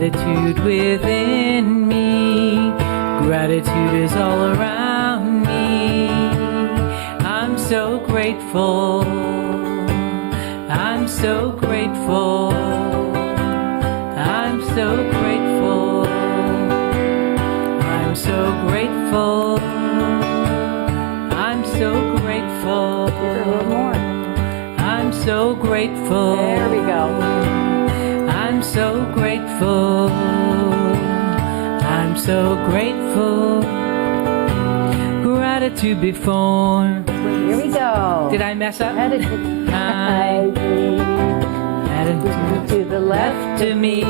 gratitude within me. Gratitude is all around me. I'm so grateful. I'm so grateful. I'm so grateful. I'm so grateful. I'm so grateful. Give her a little more. I'm so grateful. There we go. I'm so grateful. I'm so grateful. Gratitude before. Here we go. Did I mess up? Attitude Gratitude to the left to me.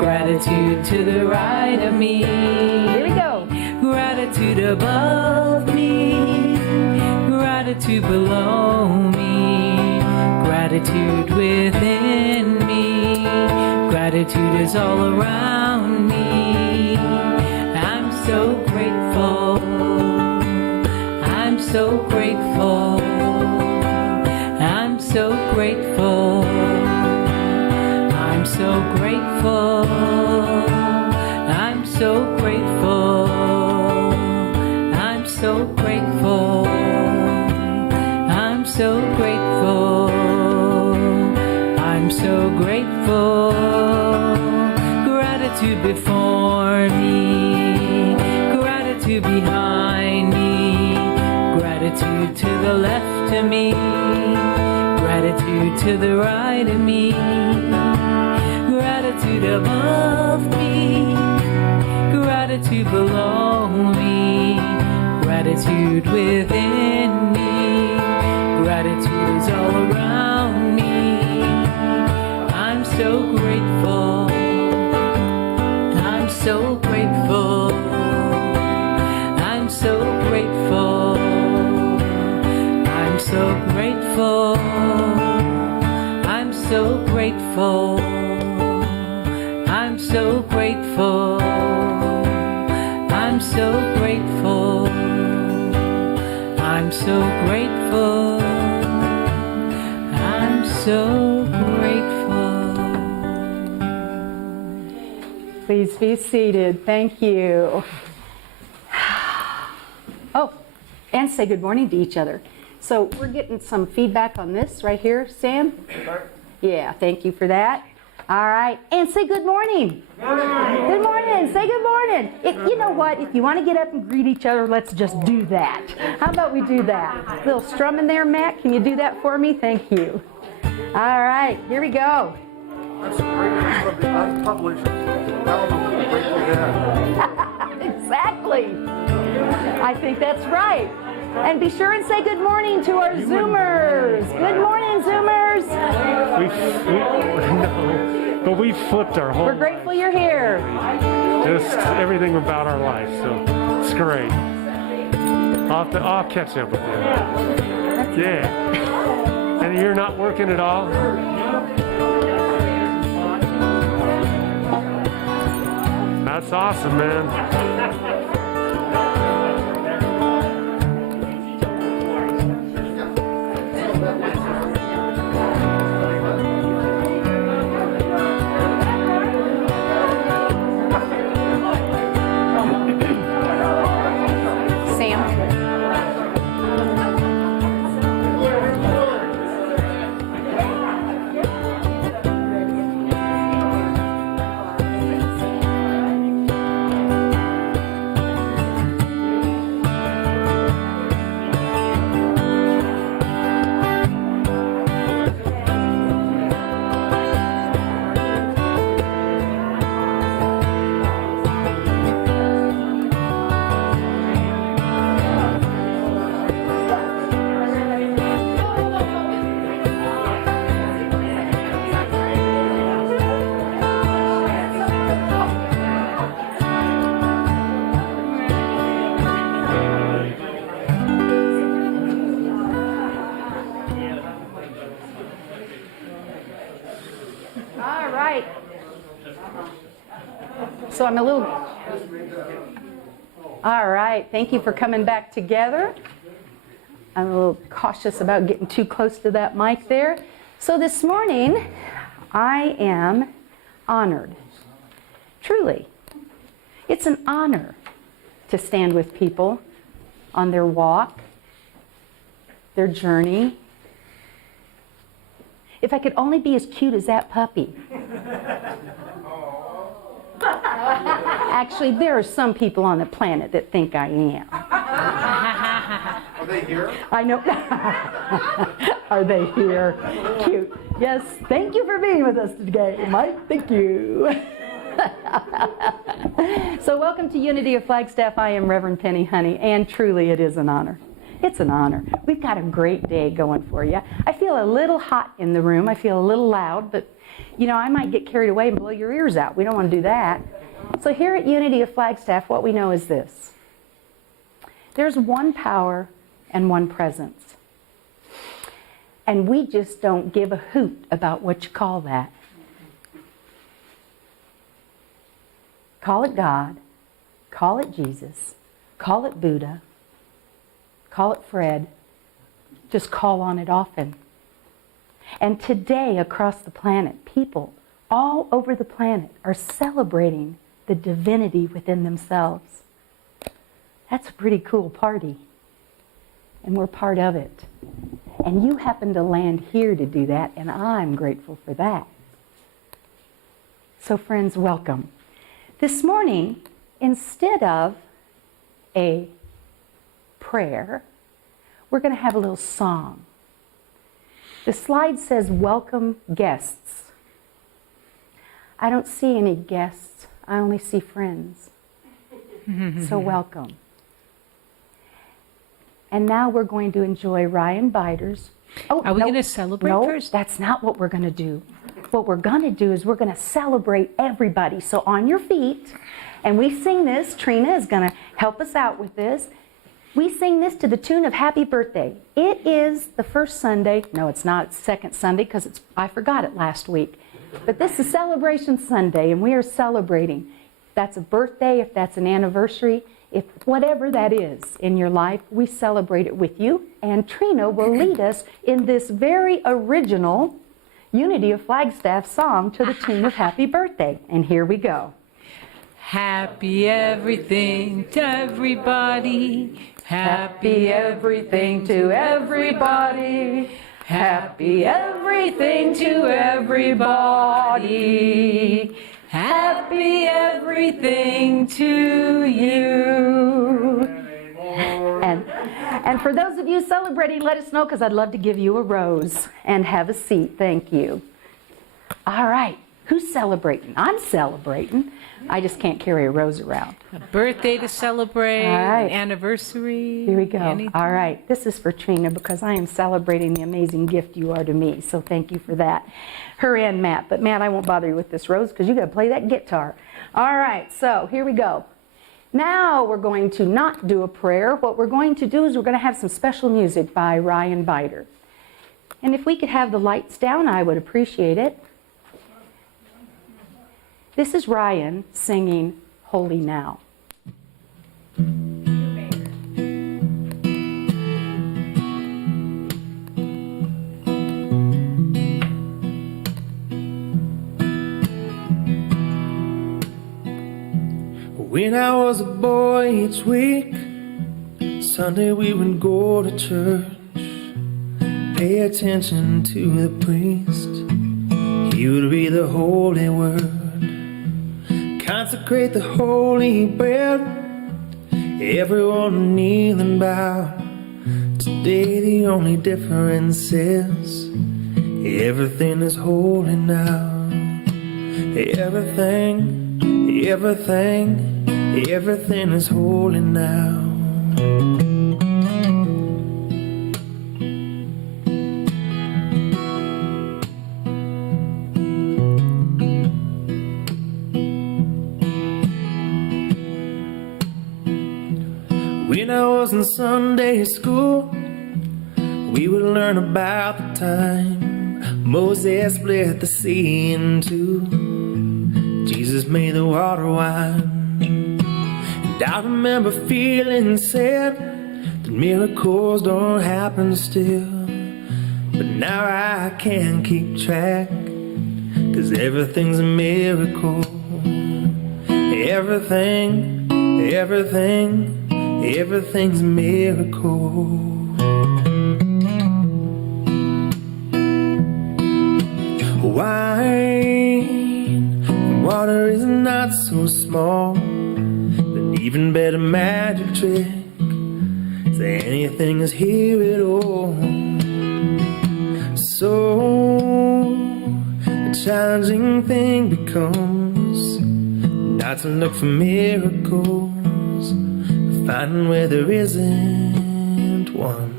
Gratitude to the right of me. Here we go. Gratitude above me. Gratitude below me. Gratitude within me. Gratitude is all around me. I'm so grateful. I'm so grateful. I'm so grateful. I'm so grateful. I'm so grateful. I'm so grateful. I'm so grateful. I'm so grateful. Gratitude before me. Gratitude behind me. Gratitude to the left of me. Gratitude to the right of me. Gratitude above me. Gratitude below me. Gratitude within me. Gratitude is all around me. I'm so grateful. I'm so grateful. I'm so grateful. I'm so grateful. I'm so grateful. I'm so grateful. I'm so grateful. I'm so grateful. I'm so grateful. Please be seated. Thank you. Oh, and say good morning to each other. So we're getting some feedback on this right here, Sam? Yeah, thank you for that. All right, and say good morning. Good morning. Good morning. Say good morning. You know what? If you want to get up and greet each other, let's just do that. How about we do that? A little strumming there, Matt. Can you do that for me? Thank you. All right, here we go. That's a great from the unpublished album of the Grateful Dead. Exactly. I think that's right. And be sure and say good morning to our Zoomers. Good morning, Zoomers. No, but we flipped our whole We're grateful you're here. just everything about our life, so it's great. I'll catch up with you. Yeah. And you're not working at all? That's awesome, man. So I'm a little... All right, thank you for coming back together. I'm a little cautious about getting too close to that mic there. So this morning, I am honored. Truly. It's an honor to stand with people on their walk, their journey. If I could only be as cute as that puppy. Actually, there are some people on the planet that think I am. Are they here? I know. Are they here? Cute. Yes, thank you for being with us today, Mike. Thank you. So welcome to Unity of Flagstaff. I am Reverend Penny Honey, and truly it is an honor. It's an honor. We've got a great day going for you. I feel a little hot in the room. I feel a little loud, but you know, I might get carried away and blow your ears out. We don't want to do that. So here at Unity of Flagstaff, what we know is this. There's one power and one presence. And we just don't give a hoot about what you call that. Call it God, call it Jesus, call it Buddha, call it Fred. Just call on it often. And today, across the planet, people all over the planet are celebrating the divinity within themselves. That's a pretty cool party. And we're part of it. And you happen to land here to do that, and I'm grateful for that. So friends, welcome. This morning, instead of a prayer, we're going to have a little song. The slide says, welcome guests. I don't see any guests. I only see friends. So welcome. And now we're going to enjoy Ryan Bider's. Oh, Are we going to celebrate first? That's not what we're going to do. What we're going to do is we're going to celebrate everybody. So on your feet, and we sing this. Trina is going to help us out with this. We sing this to the tune of Happy Birthday. It is the first Sunday. No, it's not. It's second Sunday because I forgot it last week. But this is Celebration Sunday, and we are celebrating. If that's a birthday, if that's an anniversary, if whatever that is in your life, we celebrate it with you. And Trina will lead us in this very original Unity of Flagstaff song to the tune of Happy Birthday. And here we go. Happy everything to everybody. Happy everything to everybody. Happy everything to everybody. Happy everything to you. And for those of you celebrating, let us know because I'd love to give you a rose and have a seat. Thank you. All right. Who's celebrating? I'm celebrating. I just can't carry a rose around. A birthday to celebrate, All right. an anniversary. Here we go. Anything. All right. This is for Trina because I am celebrating the amazing gift you are to me. So thank you for that. Her and Matt. But Matt, I won't bother you with this rose because you got to play that guitar. All right. So here we go. Now we're going to not do a prayer. What we're going to do is we're going to have some special music by Ryan Bider. And if we could have the lights down, I would appreciate it. This is Ryan singing Holy Now. When I was a boy each week, Sunday we would go to church, pay attention to the priest. He would read the holy word, consecrate the holy bread, everyone kneel and bow. Today the only difference is everything is holy now. Everything is holy now. When I was in Sunday school, we would learn about the time Moses split the sea in two. Jesus made the water wine. And I remember feeling sad that miracles don't happen still. But now I can't keep track, 'cause everything's a miracle. Everything's a miracle. Wine and water is not so small. An even better magic trick is that anything is here at all. So the challenging thing becomes not to look for miracles, but finding where there isn't one.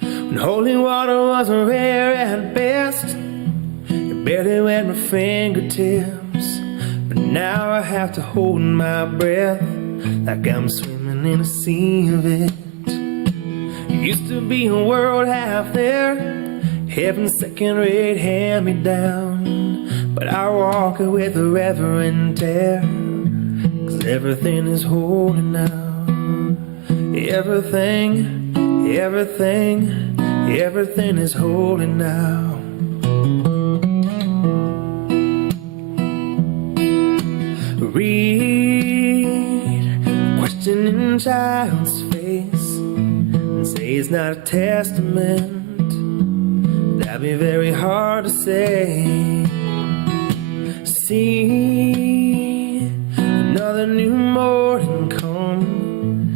When holy water was rare at best, it barely wet my fingertips. But now I have to hold my breath like I'm swimming in a sea of it. It used to be a world half there, heaven's second-rate hand-me-down. But I walk it with a reverent air, 'cause everything is holy now. Everything is holy now. Read a questioning child's face and say it's not a testament. That'd be very hard to say. See another new morning come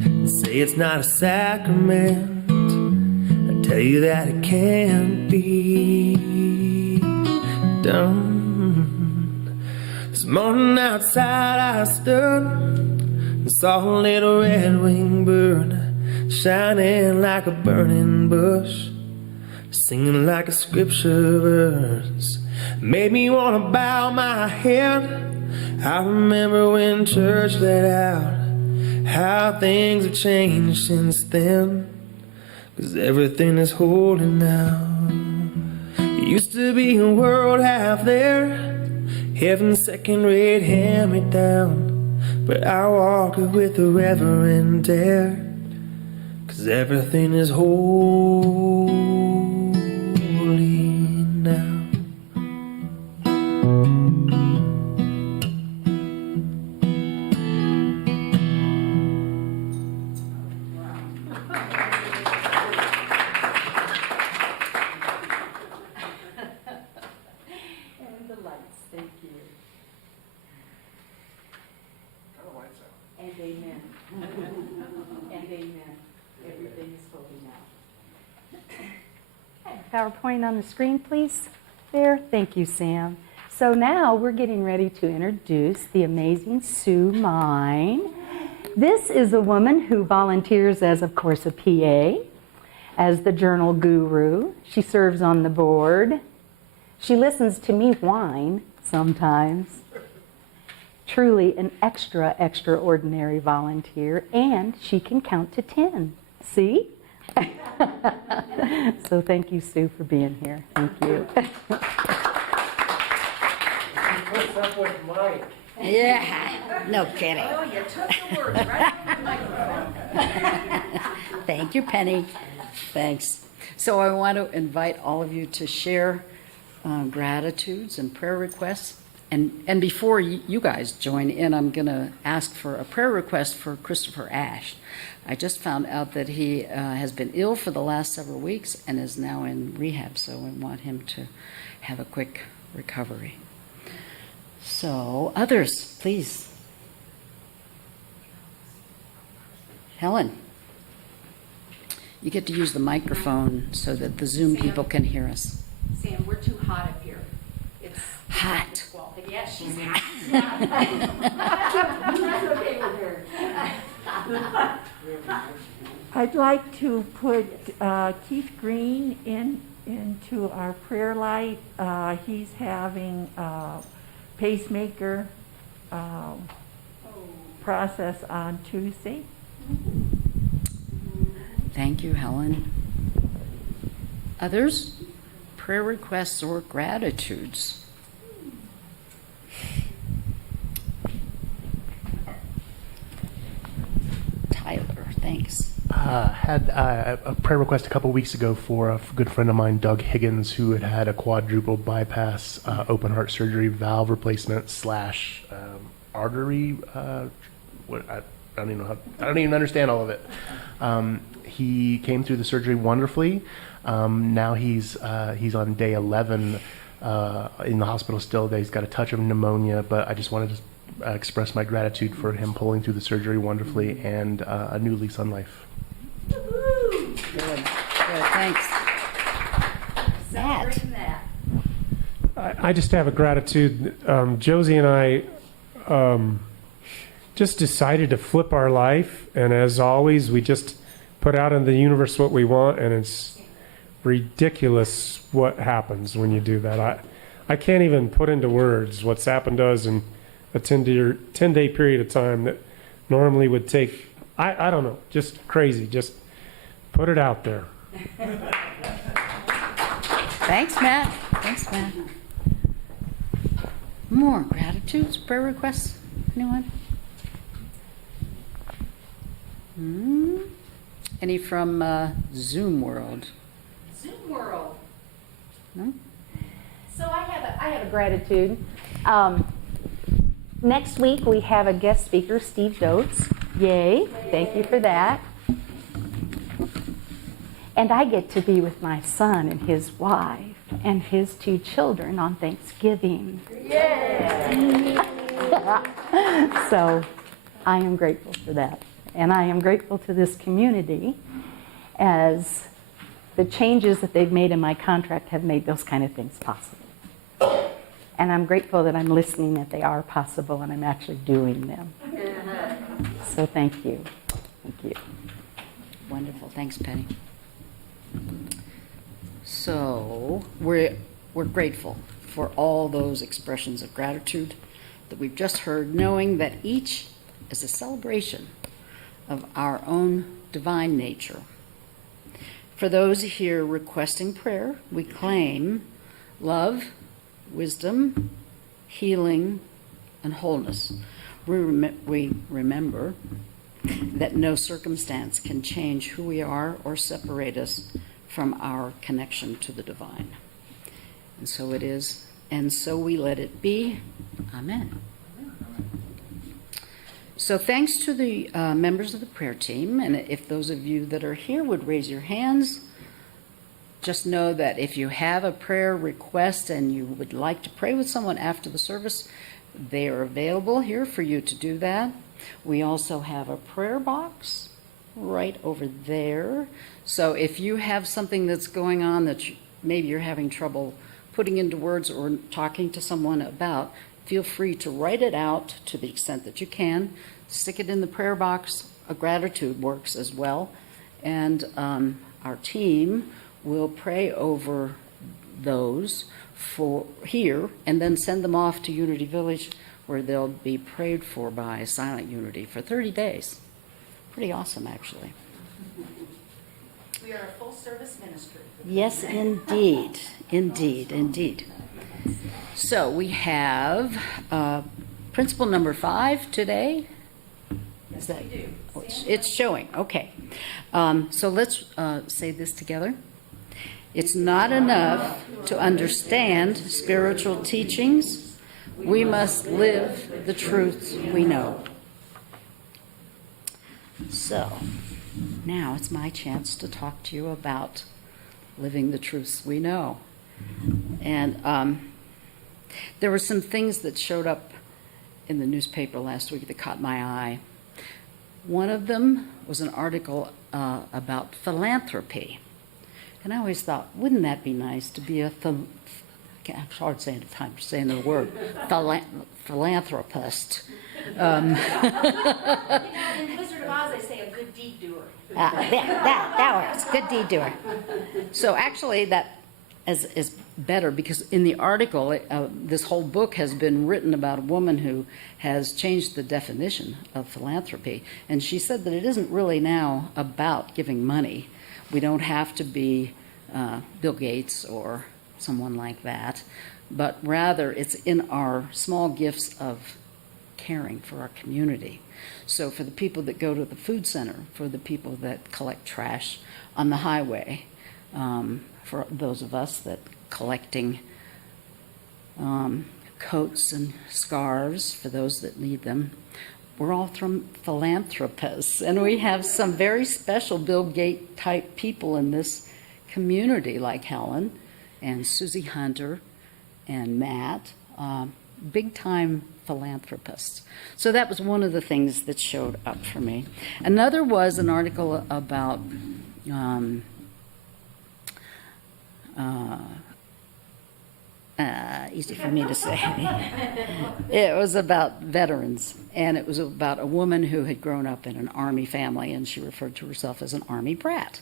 and say it's not a sacrament. I tell you that it can't be done. This morning outside I stood and saw a little red-winged bird shining like a burning bush, singing like a scripture verse. Made me want to bow my head. I remember when church let out how things have changed since then, 'cause everything is holy now. It used to be a world half there, heaven's second-rate hand-me-down. But I walk it with a reverent air, 'cause everything is holy now. And the lights, thank you. And amen. And amen. Everything is holy now. PowerPoint on the screen, please. There. Thank you, Sam. So now we're getting ready to introduce the amazing Sue Mine. This is a woman who volunteers as, of course, a PA, as the journal guru. She serves on the board. She listens to me whine sometimes. Truly an extraordinary volunteer, and she can count to 10. See? So thank you, Sue, for being here. Thank you. What's up with Mike? Yeah, no kidding. Oh, you took the words right from the microphone. Thank you, Penny. Thanks. So I want to invite all of you to share gratitudes and prayer requests. And before you guys join in, I'm going to ask for a prayer request for Christopher Ash. I just found out that he has been ill for the last several weeks and is now in rehab, so we want him to have a quick recovery. So, others, please. Helen, you get to use the microphone so that the Zoom people can hear us. Sam, we're too hot up here. It's Hot. Yeah, she's hot. That's okay with her. I'd like to put Keith Green into our prayer light. He's having a pacemaker process on Tuesday. Thank you, Helen. Others? Prayer requests or gratitudes? Tyler, thanks. Had a prayer request a couple weeks ago for a good friend of mine, Doug Higgins, who had had a quadruple bypass, open heart surgery, valve replacement / artery. I don't even know I don't even understand all of it. He came through the surgery wonderfully. Now he's on day 11 in the hospital still. He's got a touch of pneumonia, but I just wanted to express my gratitude for him pulling through the surgery wonderfully and a new lease on life. Good, thanks. Matt. I just have a gratitude. Josie and I just decided to flip our life, and as always, we just put out in the universe what we want, and it's ridiculous what happens when you do that. I can't even put into words what's happened to us in a 10-day period of time that normally would take, I don't know, just crazy. Just put it out there. Thanks, Matt. More gratitudes, prayer requests? Anyone? Any from Zoom World? Zoom World. No? So I have a gratitude. Next week we have a guest speaker, Steve Dotes. Yay! Thank you for that. And I get to be with my son and his wife and his 2 children on Thanksgiving. Yay! So I am grateful for that. And I am grateful to this community as the changes that they've made in my contract have made those kind of things possible. And I'm grateful that I'm listening that they are possible and I'm actually doing them. So thank you. Thank you. Wonderful. Thanks, Penny. So we're grateful for all those expressions of gratitude that we've just heard, knowing that each is a celebration of our own divine nature. For those here requesting prayer, we claim love, wisdom, healing, and wholeness. We remember that no circumstance can change who we are or separate us from our connection to the divine. And so it is, and so we let it be. Amen. So thanks to the members of the prayer team, and if those of you that are here would raise your hands, just know that if you have a prayer request and you would like to pray with someone after the service, they are available here for you to do that. We also have a prayer box right over there. So if you have something that's going on that maybe you're having trouble putting into words or talking to someone about, feel free to write it out to the extent that you can. Stick it in the prayer box. A gratitude works as well. And our team will pray over those for here and then send them off to Unity Village where they'll be prayed for by Silent Unity for 30 days. Pretty awesome, actually. We are a full-service ministry. Yes, indeed. Indeed. So we have principle number 5 today. Is that? We do. Oh, it's showing. Okay. So let's say this together. It's not enough to understand spiritual teachings. We must live the truths we know. So now it's my chance to talk to you about living the truths we know. And there were some things that showed up in the newspaper last week that caught my eye. One of them was an article about philanthropy. And I always thought, wouldn't that be nice to be I'm hard saying the word, philanthropist. In Wizard of Oz, they say a good deed doer. That works, good deed doer. So actually that is better because in the article, this whole book has been written about a woman who has changed the definition of philanthropy. And she said that it isn't really now about giving money. We don't have to be Bill Gates or someone like that, but rather it's in our small gifts of caring for our community. So for the people that go to the food center, for the people that collect trash on the highway, for those of us that collecting coats and scarves for those that need them, we're all from philanthropists, and we have some very special Bill Gates type people in this community, like Helen and Susie Hunter and Matt, big time philanthropists. So that was one of the things that showed up for me. Another was an article about easy for me to say. It was about veterans, and it was about a woman who had grown up in an Army family, and she referred to herself as an Army brat.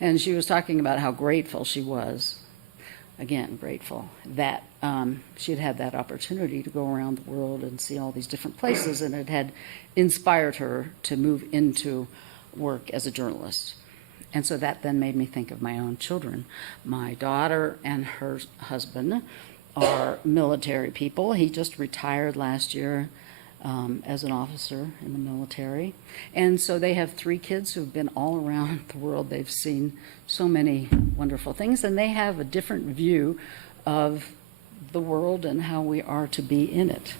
And she was talking about how grateful she was, again, grateful, that she had had that opportunity to go around the world and see all these different places, and it had inspired her to move into work as a journalist. And so that then made me think of my own children. My daughter and her husband are military people. He just retired last year as an officer in the military. And so they have 3 kids who've been all around the world. They've seen so many wonderful things, and they have a different view of the world and how we are to be in it.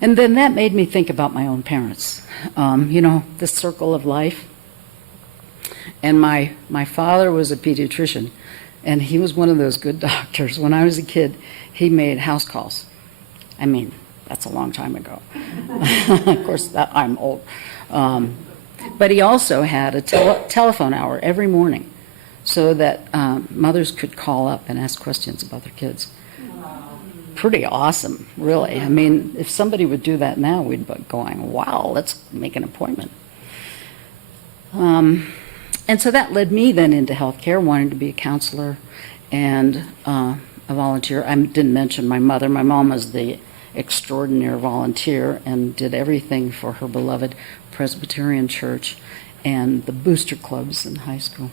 And then that made me think about my own parents. The circle of life. And my father was a pediatrician, and he was one of those good doctors. When I was a kid, he made house calls. I mean, that's a long time ago. Of course, I'm old. But he also had a telephone hour every morning so that mothers could call up and ask questions about their kids. Pretty awesome, really. I mean, if somebody would do that now, we'd be going, wow, let's make an appointment. And so that led me then into healthcare, wanting to be a counselor and a volunteer. I didn't mention my mother. My mom was the extraordinary volunteer and did everything for her beloved Presbyterian Church and the booster clubs in high school.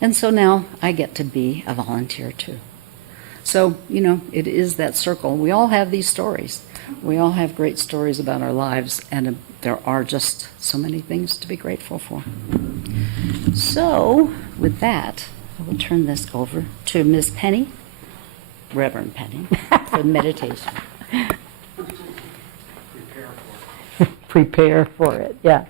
And so now I get to be a volunteer too. So, it is that circle. We all have these stories. We all have great stories about our lives, and there are just so many things to be grateful for. So, with that, I will turn this over to Miss Penny, Reverend Penny, for meditation. Prepare for it, yeah.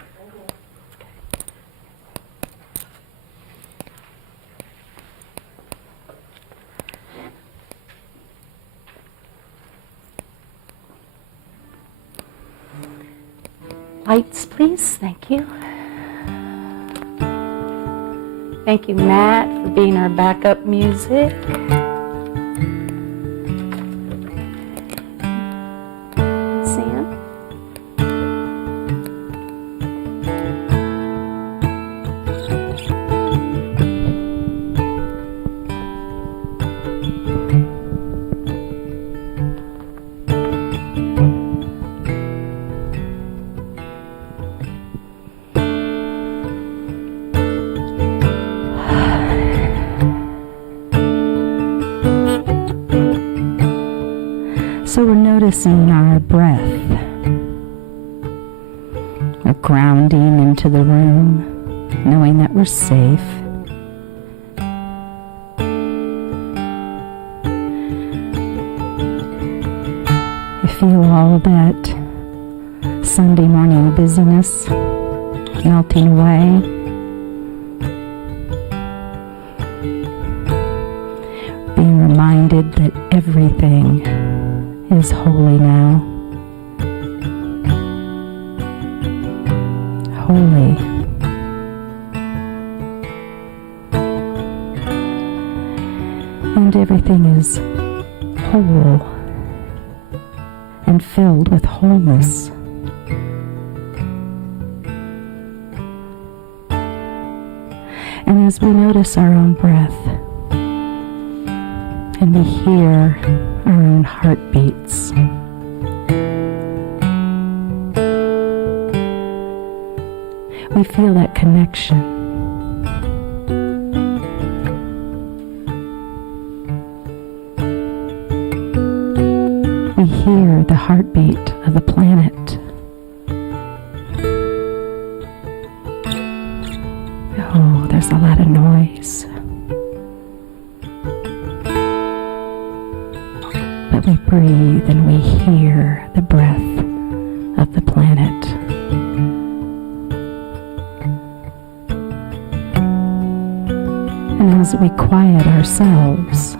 Lights, please. Thank you. Thank you, Matt, for being our backup music. Sam. So we're noticing our breath. We're grounding into the room, knowing that we're safe. You feel all that Sunday morning busyness melting away. Being reminded that everything is holy now. Holy. And everything is whole and filled with wholeness. And as we notice our own breath, and we hear our own heartbeats, we feel that connection. We hear the heartbeat of the planet. Oh, there's a lot of noise. But we breathe and we hear the breath of the planet. And as we quiet ourselves,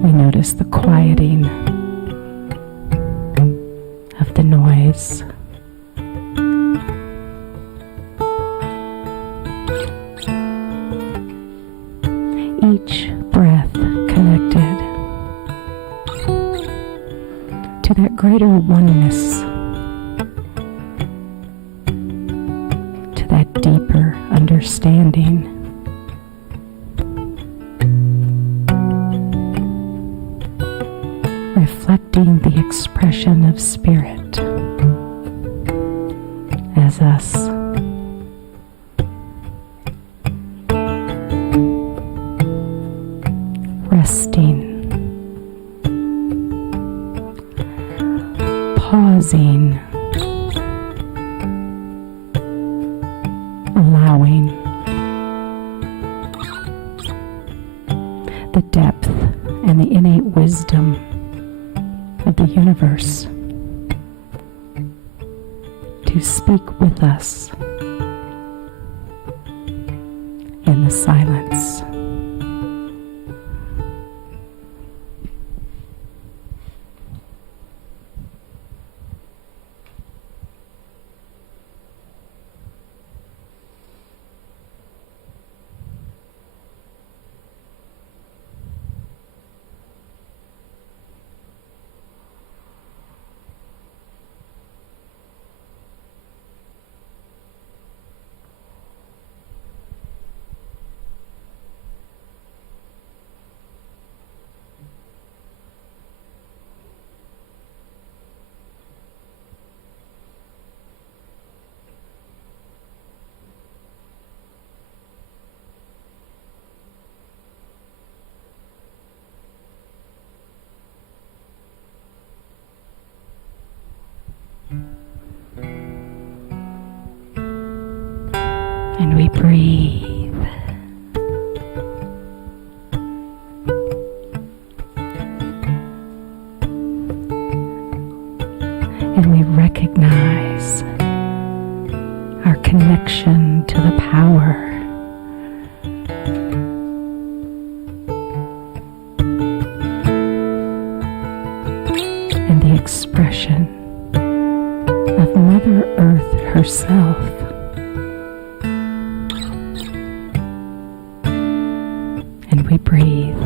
we notice the quieting of the noise. Each breath connected to that greater oneness, to that deeper understanding. Reflecting the expression of spirit as us. Resting, pausing, allowing the depth and the innate wisdom of the universe to speak with us in the silence. And we breathe. And we recognize our connection to the power and the expression of Mother Earth herself. And we breathe.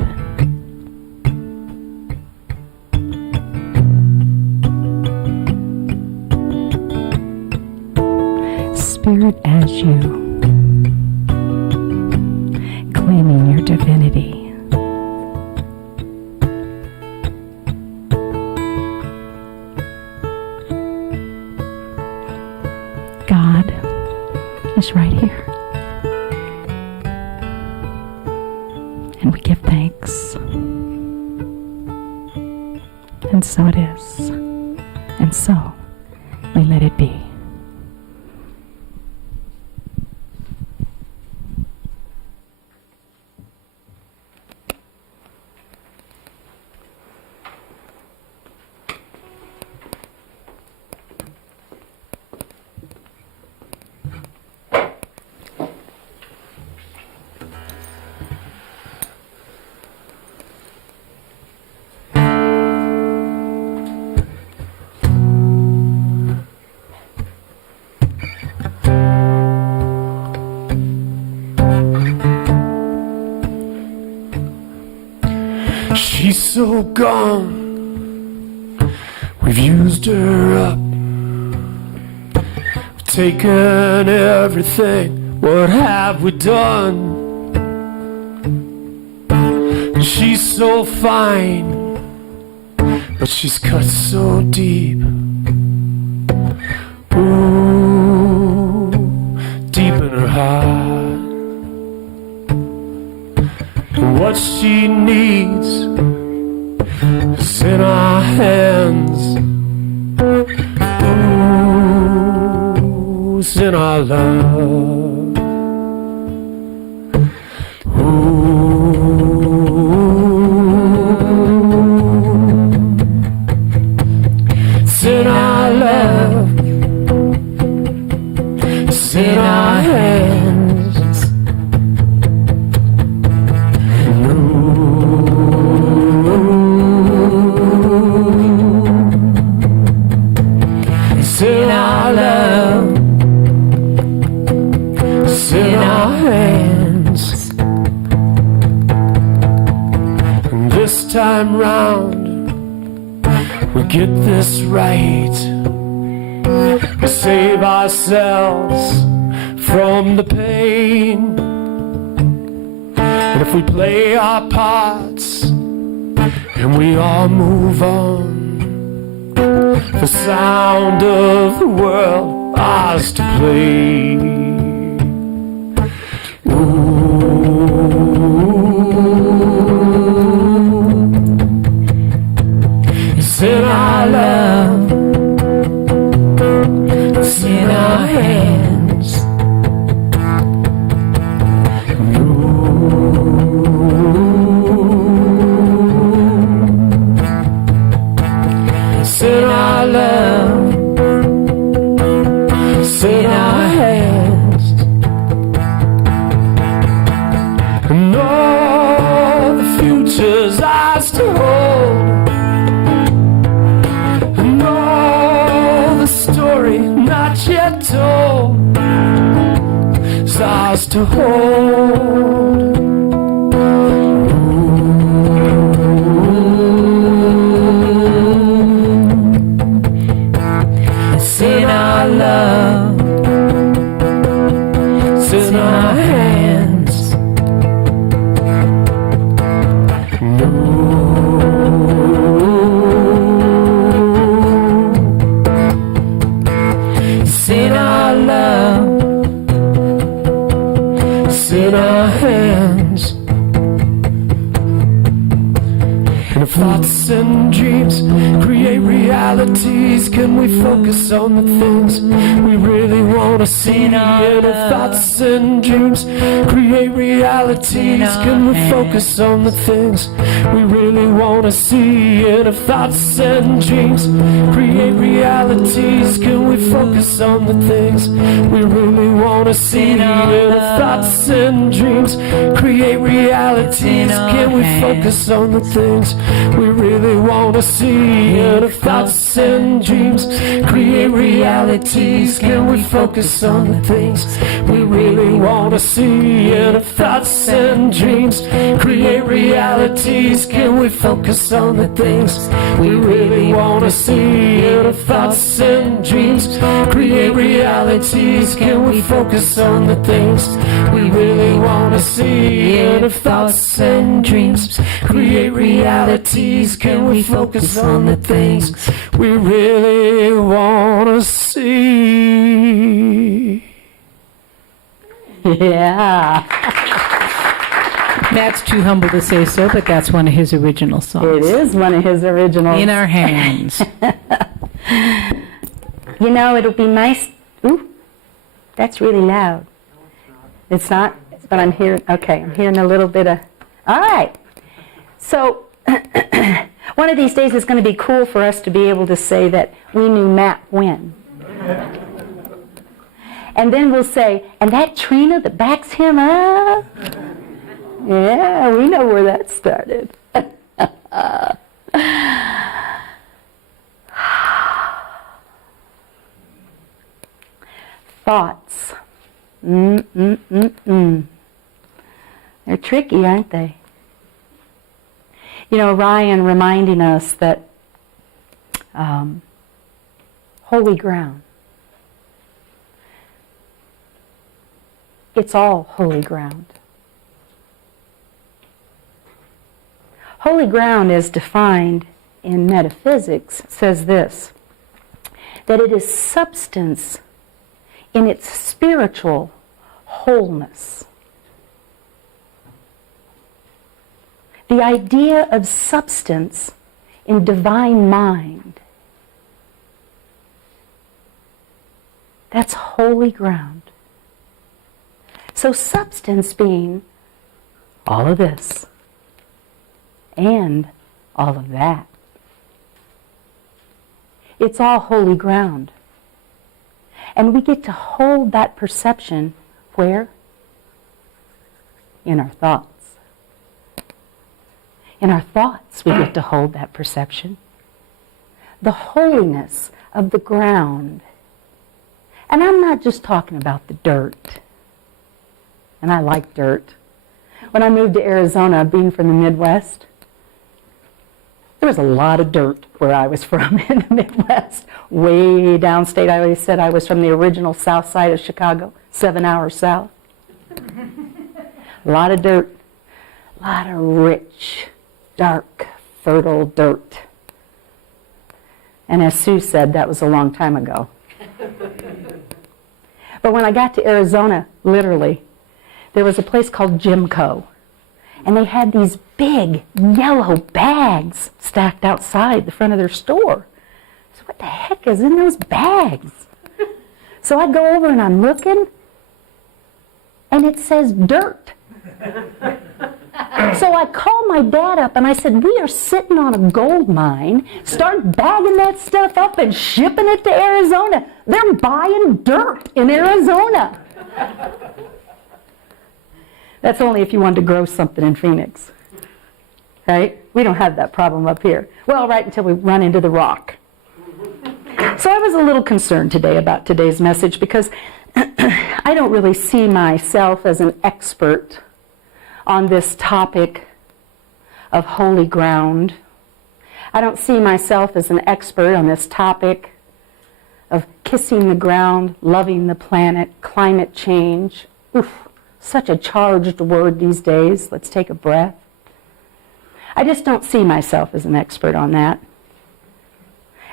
Spirit as you, claiming your divinity. God is right here. And we give thanks. And so it is. And so we let it be. She's so gone, we've used her up, we've taken everything, what have we done? She's so fine, but she's cut so deep. Ooh, deep in her heart. What she needs is in our hands. Ooh, it's in our love. It's in our love. It's in our hands. It's in our love. It's in our hands. And this time round, we get this right. We save ourselves from the pain. And if we play our parts and we all move on, the sound of the world ours to play. It's in our love. It's in our hands. It's in our love. It's in our hands. And all the future's ours to hold. And all the story not yet told is ours to hold. It's in our love. It's in our hands. It's in our love. It's in our hands. And if thoughts and dreams create realities, can we focus on the things we really want to see? And if thoughts and dreams create realities, can we focus on the things we really want to see? And if thoughts and dreams create realities, can we focus on the things we really want to see? And if thoughts and dreams create realities, can we focus on the things we really want to see? And if thoughts and dreams create realities, can we focus on the things we really want to see? And if thoughts and dreams create realities, can we focus on the things we really want to see? And if thoughts and dreams create realities, can we focus on the things we really want to see? And if thoughts and dreams create realities, can we focus on the things we really want to see? Yeah, Matt's too humble to say so, but that's one of his original songs. it is one of his originals. In our hands. You know, it'll be nice. Ooh, that's really loud. It's not, but I'm hearing, okay, I'm hearing a little bit of, all right. So, one of these days it's going to be cool for us to be able to say that we knew Matt when. And then we'll say, and that Trina that backs him up? Yeah, we know where that started. Thoughts. They're tricky, aren't they? You know, Ryan reminding us that holy ground. It's all holy ground. Holy ground, as defined in metaphysics, says this, that it is substance in its spiritual wholeness. The idea of substance in divine mind. That's holy ground. So substance being all of this and all of that. It's all holy ground. And we get to hold that perception where? In our thoughts. In our thoughts, we get to hold that perception. The holiness of the ground. And I'm not just talking about the dirt. And I like dirt. When I moved to Arizona, being from the Midwest, there was a lot of dirt where I was from in the Midwest, way downstate. I always said I was from the original south side of Chicago, 7 hours south. A lot of dirt, a lot of rich, dark, fertile dirt. And as Sue said, that was a long time ago. But when I got to Arizona, literally, there was a place called Jimco. And they had these big yellow bags stacked outside the front of their store. So what the heck is in those bags? So I go over and I'm looking, and it says dirt. So I called my dad up and I said, we are sitting on a gold mine, start bagging that stuff up and shipping it to Arizona. They're buying dirt in Arizona. That's only if you wanted to grow something in Phoenix, right? We don't have that problem up here. Well, right until we run into the rock. So I was a little concerned today about today's message because I don't really see myself as an expert on this topic of holy ground. I don't see myself as an expert on this topic of kissing the ground, loving the planet, climate change. Oof. Such a charged word these days. Let's take a breath. I just don't see myself as an expert on that.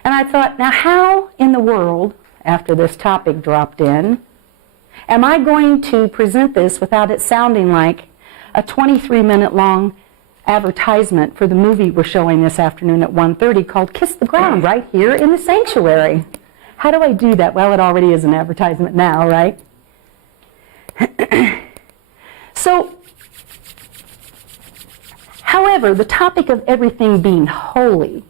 And I thought, now how in the world, after this topic dropped in, am I going to present this without it sounding like a 23-minute long advertisement for the movie we're showing this afternoon at 1:30 called Kiss the Ground right here in the sanctuary? How do I do that? Well, it already is an advertisement now, right? So, however, the topic of everything being holy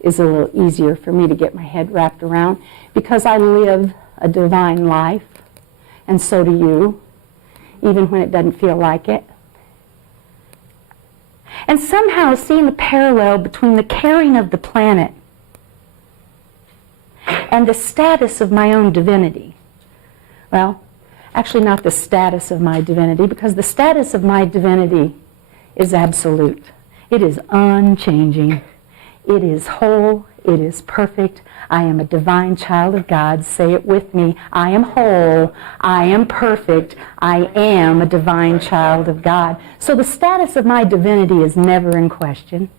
is a little easier for me to get my head wrapped around because I live a divine life, and so do you, even when it doesn't feel like it. And somehow seeing the parallel between the caring of the planet and the status of my own divinity. Well, actually not the status of my divinity, because the status of my divinity is absolute. It is unchanging. It is whole. It is perfect. I am a divine child of God. Say it with me. I am whole. I am perfect. I am a divine child of God. So the status of my divinity is never in question.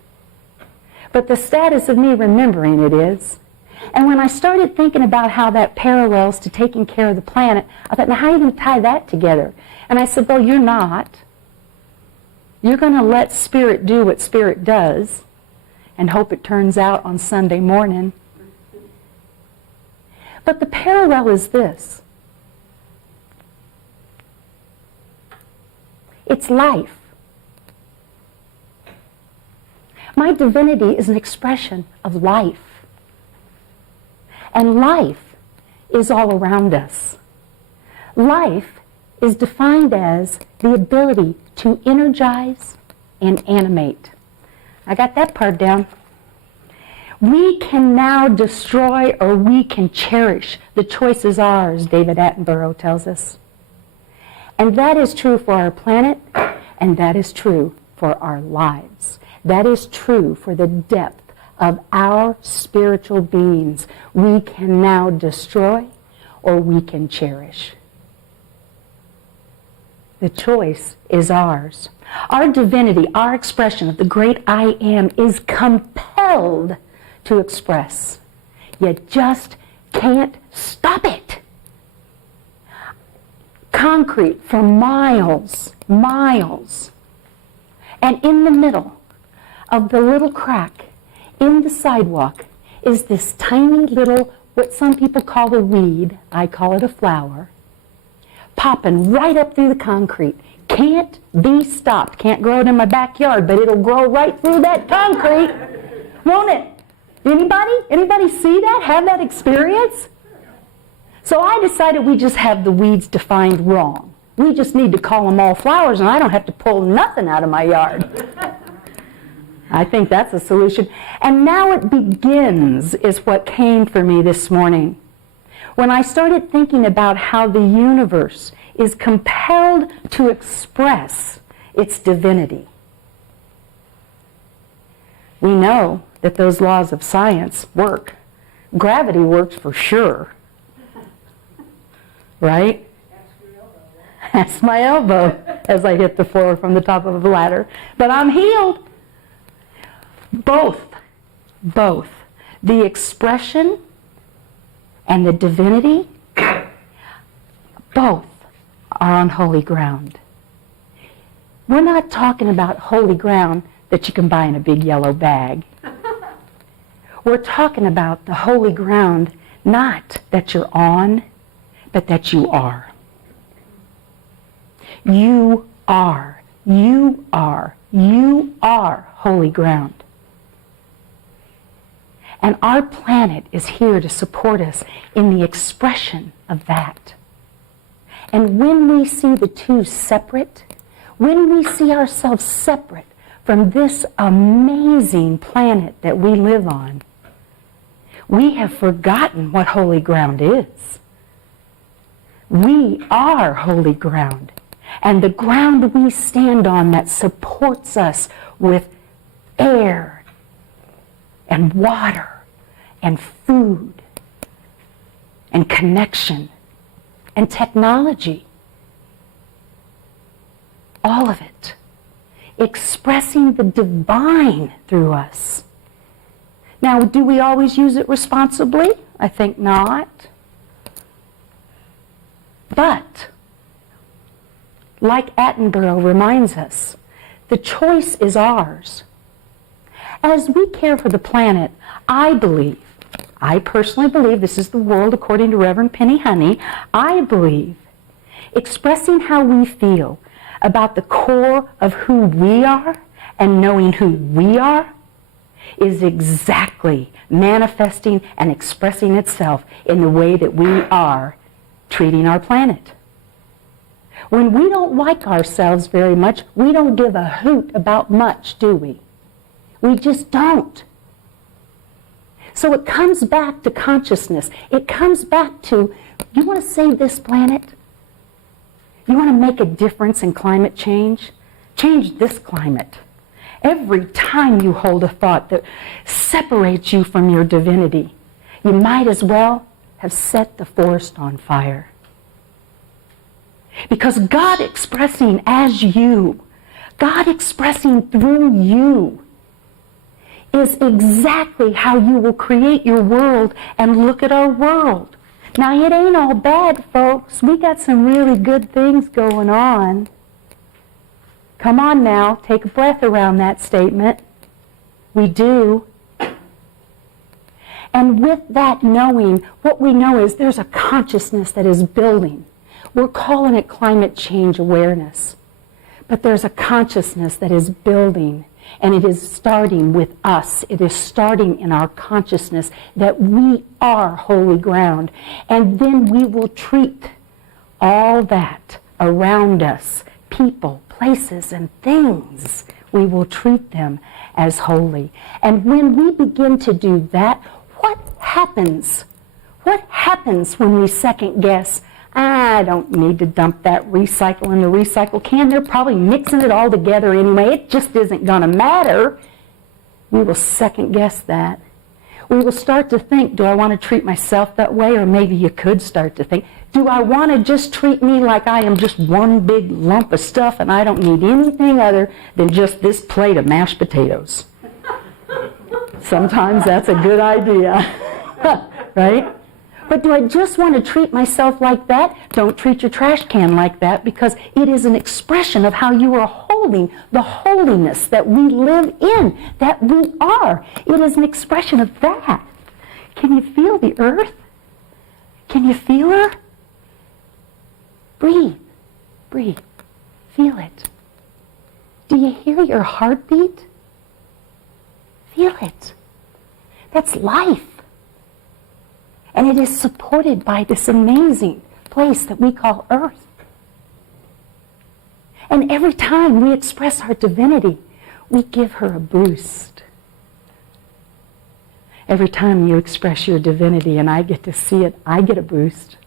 But the status of me remembering it is. And when I started thinking about how that parallels to taking care of the planet, I thought, now how are you going to tie that together? And I said, well, you're not. You're going to let Spirit do what Spirit does and hope it turns out on Sunday morning. But the parallel is this. It's life. My divinity is an expression of life. And life is all around us. Life is defined as the ability to energize and animate. I got that part down. We can now destroy or we can cherish. The choice is ours, David Attenborough tells us. And that is true for our planet, and that is true for our lives. That is true for the depth of our spiritual beings. We can now destroy or we can cherish. The choice is ours. Our divinity, our expression of the great I Am, is compelled to express. You just can't stop it. Concrete for miles, miles. And in the middle of the little crack in the sidewalk is this tiny little, what some people call a weed, I call it a flower, popping right up through the concrete. Can't be stopped. Can't grow it in my backyard, but it'll grow right through that concrete, won't it? Anybody? Anybody see that? Have that experience? So I decided we just have the weeds defined wrong. We just need to call them all flowers, and I don't have to pull nothing out of my yard. I think that's a solution. And now it begins is what came for me this morning. When I started thinking about how the universe is compelled to express its divinity. We know that those laws of science work. Gravity works for sure. Right? That's my elbow as I hit the floor from the top of the ladder. But I'm healed. Both, the expression and the divinity, both are on holy ground. We're not talking about holy ground that you can buy in a big yellow bag. We're talking about the holy ground, not that you're on, but that you are. You are holy ground. And our planet is here to support us in the expression of that. And when we see the two separate, when we see ourselves separate from this amazing planet that we live on, we have forgotten what holy ground is. We are holy ground. And the ground we stand on that supports us with air and water and food and connection and technology. All of it. Expressing the divine through us. Now, do we always use it responsibly? I think not. But, like Attenborough reminds us, the choice is ours. As we care for the planet, I personally believe, this is the world according to Reverend Penny Honey, I believe expressing how we feel about the core of who we are and knowing who we are is exactly manifesting and expressing itself in the way that we are treating our planet. When we don't like ourselves very much, we don't give a hoot about much, do we? We just don't. So it comes back to consciousness. It comes back to, you want to save this planet? You want to make a difference in climate change? Change this climate. Every time you hold a thought that separates you from your divinity, you might as well have set the forest on fire. Because God expressing as you, God expressing through you, is exactly how you will create your world and look at our world. Now, it ain't all bad, folks. We got some really good things going on. Come on now, take a breath around that statement. We do. And with that knowing, what we know is there's a consciousness that is building. We're calling it climate change awareness. But there's a consciousness that is building, and it is starting with us. It is starting in our consciousness that we are holy ground. And then we will treat all that around us, people, places, and things, we will treat them as holy. And when we begin to do that, what happens? What happens when we second guess, I don't need to dump that recycle in the recycle can. They're probably mixing it all together anyway. It just isn't going to matter. We will second guess that. We will start to think, do I want to treat myself that way? Or maybe you could start to think, do I want to just treat me like I am just one big lump of stuff and I don't need anything other than just this plate of mashed potatoes? Sometimes that's a good idea, right? But do I just want to treat myself like that? Don't treat your trash can like that, because it is an expression of how you are holding the holiness that we live in, that we are. It is an expression of that. Can you feel the earth? Can you feel her? Breathe. Breathe. Feel it. Do you hear your heartbeat? Feel it. That's life. And it is supported by this amazing place that we call Earth. And every time we express our divinity, we give her a boost. Every time you express your divinity and I get to see it, I get a boost.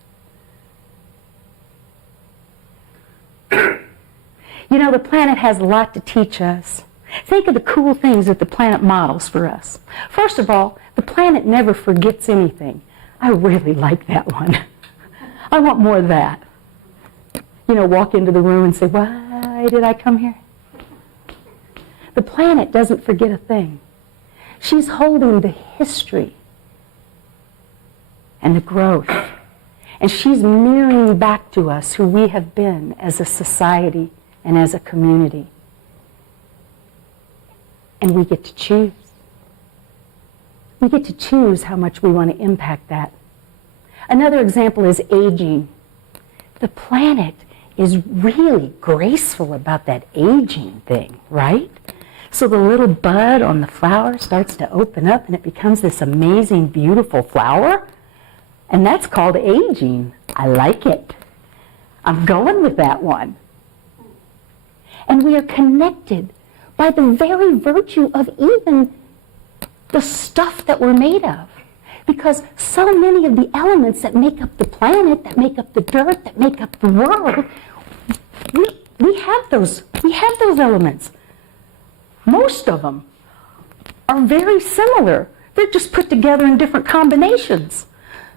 You know, the planet has a lot to teach us. Think of the cool things that the planet models for us. First of all, the planet never forgets anything. I really like that one. I want more of that. You know, walk into the room and say, why did I come here? The planet doesn't forget a thing. She's holding the history and the growth. And she's mirroring back to us who we have been as a society and as a community. And we get to choose. We get to choose how much we want to impact that. Another example is aging. The planet is really graceful about that aging thing, right? So the little bud on the flower starts to open up and it becomes this amazing, beautiful flower. And that's called aging. I like it. I'm going with that one. And we are connected by the very virtue of even the stuff that we're made of. Because so many of the elements that make up the planet, that make up the dirt, that make up the world, we have those elements. Most of them are very similar. They're just put together in different combinations.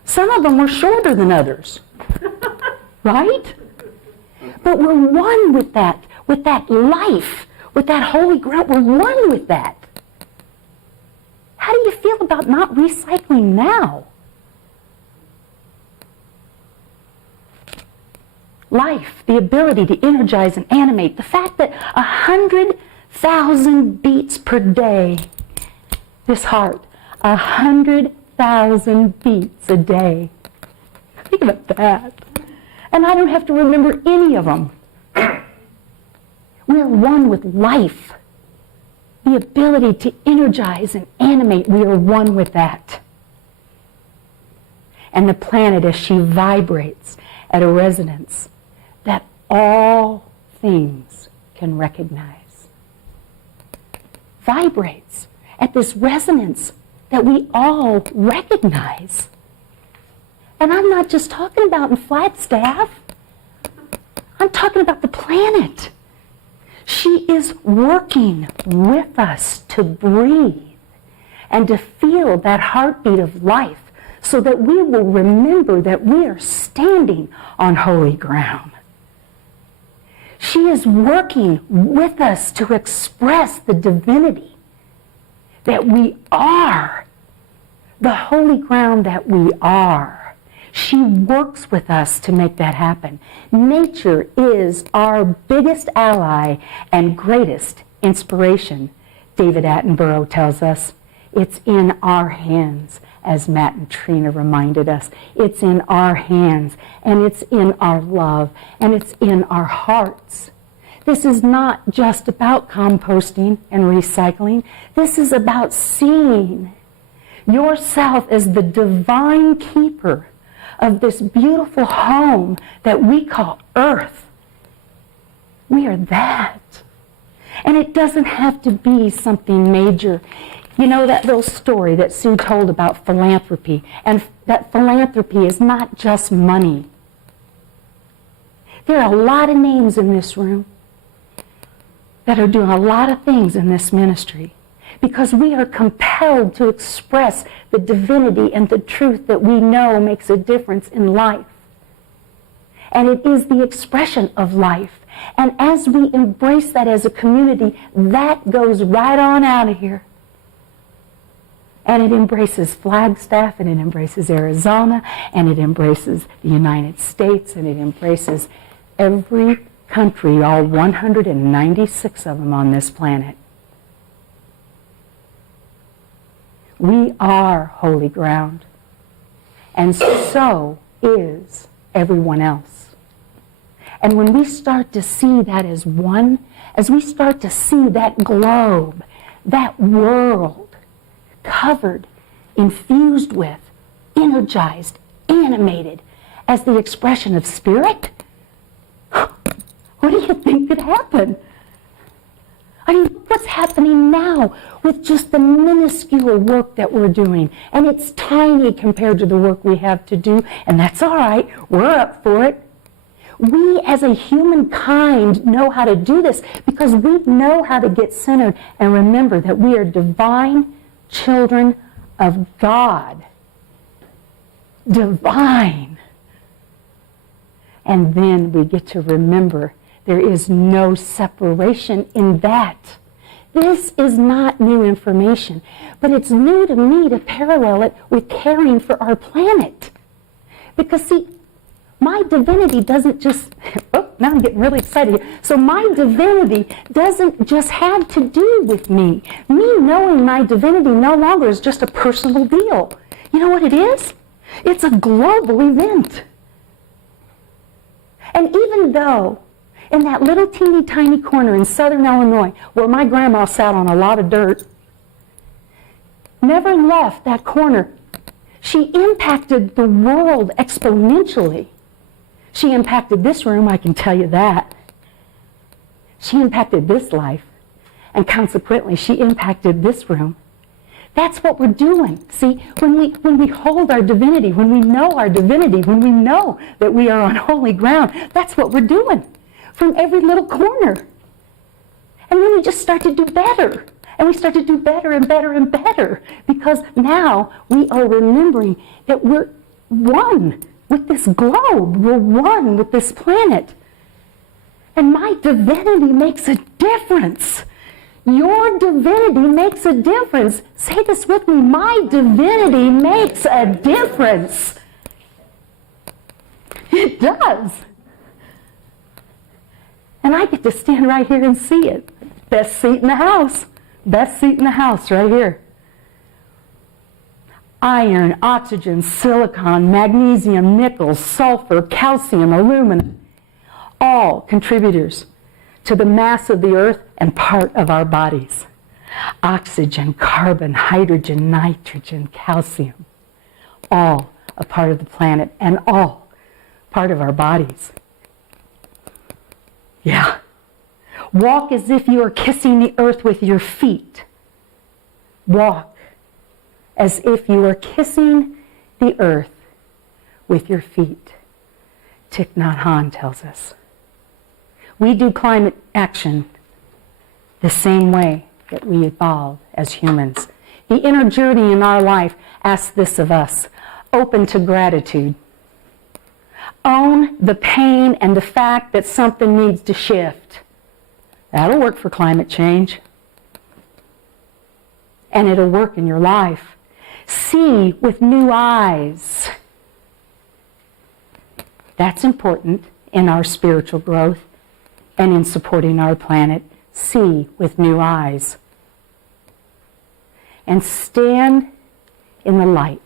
Some of them are shorter than others. Right? But we're one with that life, with that holy ground. We're one with that. How do you feel about not recycling now? Life, the ability to energize and animate, the fact that 100,000 beats per day, this heart, 100,000 beats a day. Think about that. And I don't have to remember any of them. We are one with life. The ability to energize and animate, we are one with that. And the planet, as she vibrates at a resonance that all things can recognize, vibrates at this resonance that we all recognize. And I'm not just talking about in Flagstaff. I'm talking about the planet. She is working with us to breathe and to feel that heartbeat of life so that we will remember that we are standing on holy ground. She is working with us to express the divinity that we are, the holy ground that we are. She works with us to make that happen. Nature is our biggest ally and greatest inspiration, David Attenborough tells us. It's in our hands, as Matt and Trina reminded us. It's in our hands, and it's in our love, and it's in our hearts. This is not just about composting and recycling. This is about seeing yourself as the divine keeper of this beautiful home that we call Earth. We are that. And it doesn't have to be something major. You know that little story that Sue told about philanthropy, and that philanthropy is not just money. There are a lot of names in this room that are doing a lot of things in this ministry, because we are compelled to express the divinity and the truth that we know makes a difference in life. And it is the expression of life. And as we embrace that as a community, that goes right on out of here. And it embraces Flagstaff, and it embraces Arizona, and it embraces the United States, and it embraces every country, all 196 of them on this planet. We are holy ground, and so is everyone else. And when we start to see that as one, as we start to see that globe, that world covered, infused with, energized, animated as the expression of spirit, what do you think could happen? I mean, look what's happening now with just the minuscule work that we're doing. And it's tiny compared to the work we have to do, and that's all right. We're up for it. We as a humankind know how to do this because we know how to get centered and remember that we are divine children of God. Divine. And then we get to remember there is no separation in that. This is not new information, but it's new to me to parallel it with caring for our planet. Because see, my divinity doesn't just, oh, now I'm getting really excited here. So my divinity doesn't just have to do with me. Me knowing my divinity no longer is just a personal deal. You know what it is? It's a global event. And even though in that little teeny tiny corner in southern Illinois where my grandma sat on a lot of dirt, never left that corner, she impacted the world exponentially. She impacted this room, I can tell you that. She impacted this life, and consequently, she impacted this room. That's what we're doing. See, when we hold our divinity, when we know our divinity, when we know that we are on holy ground, that's what we're doing from every little corner. And then we just start to do better. And we start to do better and better and better because now we are remembering that we're one with this globe. We're one with this planet. And my divinity makes a difference. Your divinity makes a difference. Say this with me. My divinity makes a difference. It does. And I get to stand right here and see it. Best seat in the house. Best seat in the house right here. Iron, oxygen, silicon, magnesium, nickel, sulfur, calcium, aluminum. All contributors to the mass of the earth and part of our bodies. Oxygen, carbon, hydrogen, nitrogen, calcium. All a part of the planet and all part of our bodies. Yeah. Walk as if you are kissing the earth with your feet. Walk as if you are kissing the earth with your feet. Thich Nhat Hanh tells us. We do climate action the same way that we evolve as humans. The inner journey in our life asks this of us: open to gratitude. Own the pain and the fact that something needs to shift. That'll work for climate change. And it'll work in your life. See with new eyes. That's important in our spiritual growth and in supporting our planet. See with new eyes. And stand in the light.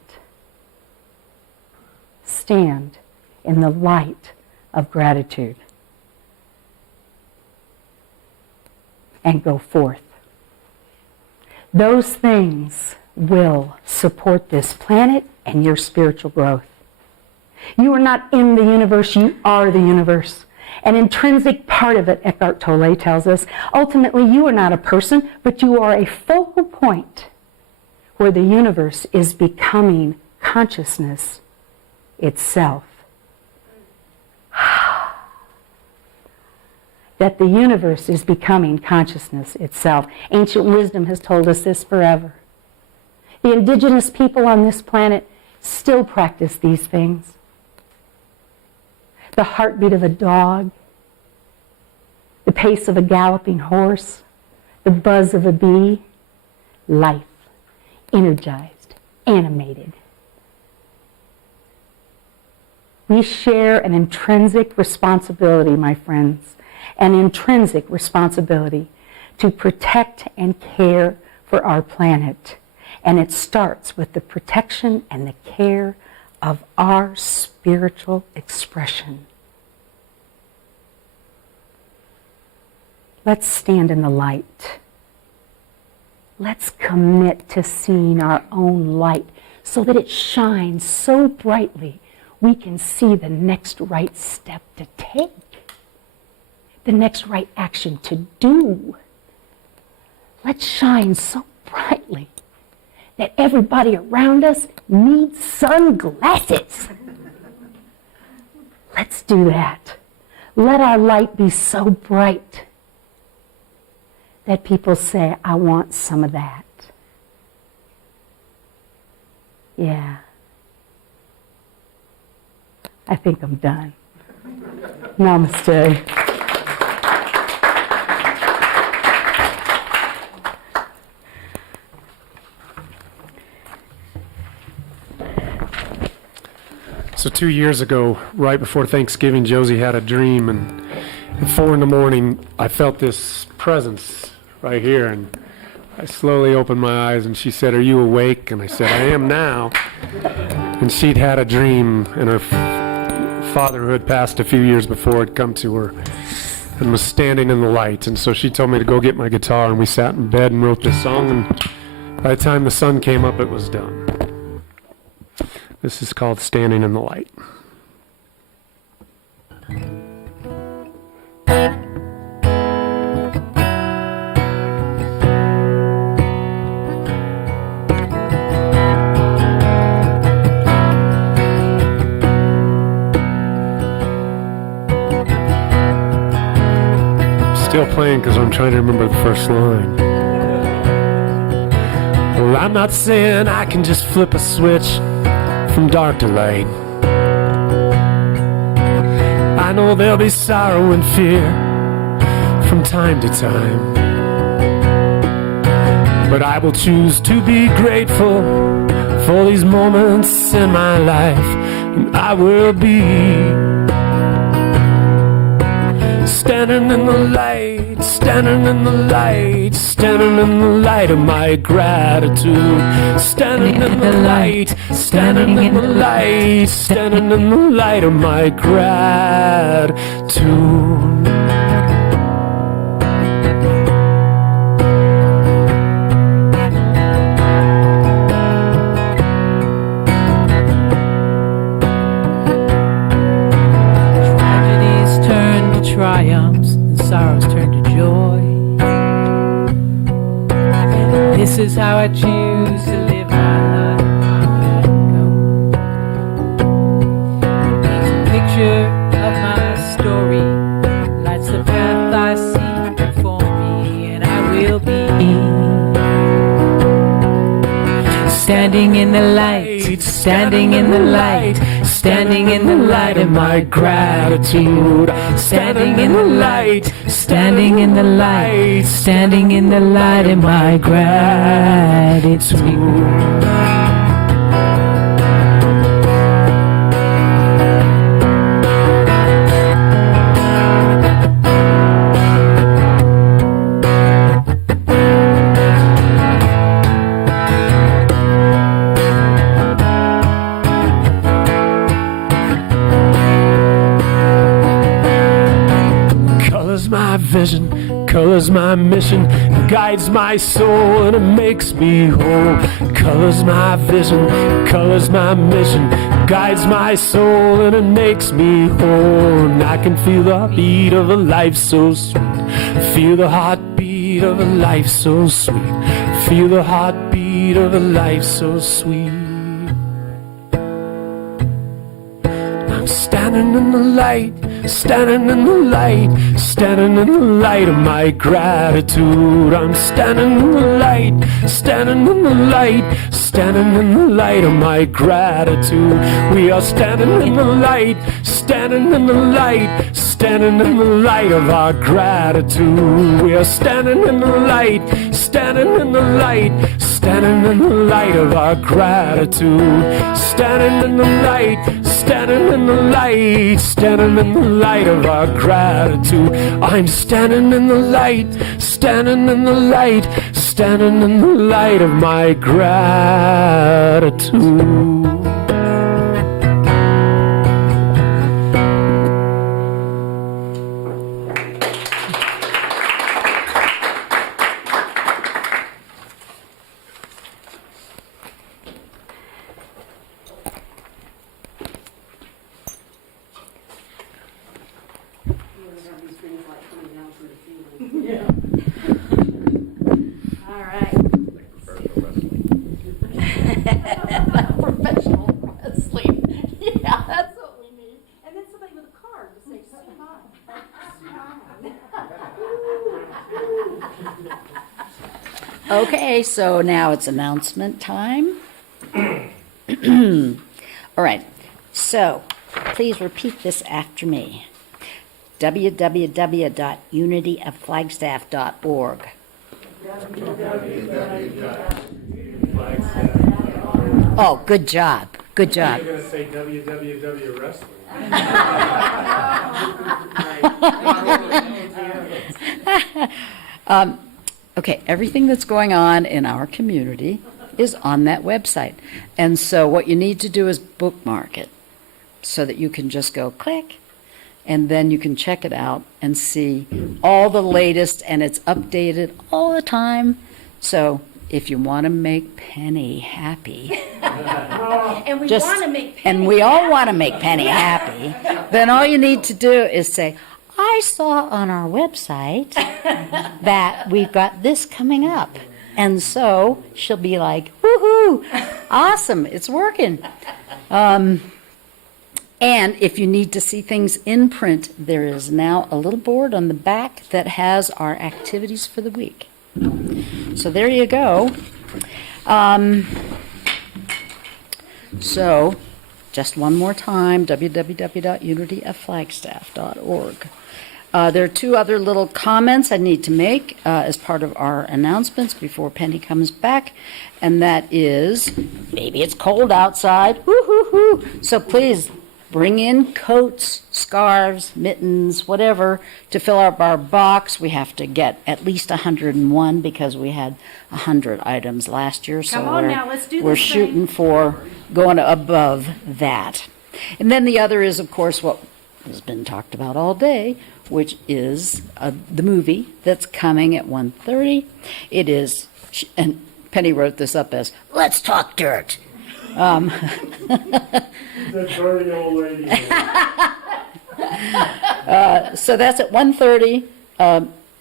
Stand in the light of gratitude. And go forth. Those things will support this planet and your spiritual growth. You are not in the universe, you are the universe. An intrinsic part of it, Eckhart Tolle tells us. Ultimately, you are not a person, but you are a focal point where the universe is becoming consciousness itself. That the universe is becoming consciousness itself. Ancient wisdom has told us this forever. The indigenous people on this planet still practice these things. The heartbeat of a dog, the pace of a galloping horse, the buzz of a bee, life energized, animated. We share an intrinsic responsibility, my friends, an intrinsic responsibility to protect and care for our planet. And it starts with the protection and the care of our spiritual expression. Let's stand in the light. Let's commit to seeing our own light so that it shines so brightly we can see the next right step to take, the next right action to do. Let's shine so brightly that everybody around us needs sunglasses. Let's do that. Let our light be so bright that people say, I want some of that. Yeah. I think I'm done. Namaste. So 2 years ago, right before Thanksgiving, Josie had a dream, and at 4 in the morning, I felt this presence right here, and I slowly opened my eyes, and she said, "Are you awake?" And I said, "I am now." And she'd had a dream, and her father, who had passed a few years before, had come to her and was standing in the light. And so she told me to go get my guitar, and we sat in bed and wrote this song, and by the time the sun came up, it was done. This is called Standing in the Light. Still playing because I'm trying to remember the first line. Well, I'm not saying I can just flip a switch from dark to light. I know there'll be sorrow and fear from time to time, but I will choose to be grateful for these moments in my life, and I will be standing in the light, standing in the light, standing in the light of my gratitude. Standing in the light, standing in the light, standing in the light of my gratitude. Triumphs and sorrows turn to joy. This is how I choose to live my life. Paints a picture of my story, lights the path I see before me, and I will be standing in the light, standing in the light, standing in the light of my gratitude. Standing in the light, standing in the light, standing in the light of my gratitude. Vision colors my mission, guides my soul, and it makes me whole. Colors my vision, colors my mission, guides my soul, and it makes me whole. And I can feel the beat of a life so sweet, feel the heartbeat of a life so sweet, feel the heartbeat of a life so sweet. I'm standing in the light, standing in the light, standing in the light of my gratitude. I'm standing in the light, standing in the light, standing in the light of my gratitude. We are standing in the light, standing in the light, standing in the light of our gratitude. We are standing in the light, standing in the light, standing in the light of our gratitude. Standing in the light, standing in the light, standing in the light of our gratitude. I'm standing in the light, standing in the light, standing in the light of my gratitude. All right. Professional wrestling. Yeah, that's what we need. And then somebody with a card to say, swim on. Okay, so now it's announcement time. All right, so please repeat this after me. www.unityofflagstaff.org. Oh, good job. Good job. You're going to say www wrestling. Okay, everything that's going on in our community is on that website. And so what you need to do is bookmark it so that you can just go click, and then you can check it out and see all the latest, and it's updated all the time. So if you want to make Penny happy, And we just- want to make Penny and we all want to make Penny happy, then all you need to do is say, I saw on our website that we've got this coming up. And so she'll be like, woohoo, awesome, it's working. And if you need to see things in print, there is now a little board on the back that has our activities for the week. So there you go. So just one more time, www.unityofflagstaff.org. There are two other little comments I need to make as part of our announcements before Penny comes back, and that is, maybe it's cold outside, woo-hoo-hoo, so please bring in coats, scarves, mittens, whatever, to fill up our box. We have to get at least 101 because we had 100 items last year, so Come on now, let's do we're this thing. shooting for going above that. And then the other is, of course, what has been talked about all day, which is the movie that's coming at 1:30. It is, and Penny wrote this up as, Let's Talk Dirt. The dirty old lady. So that's at 1:30.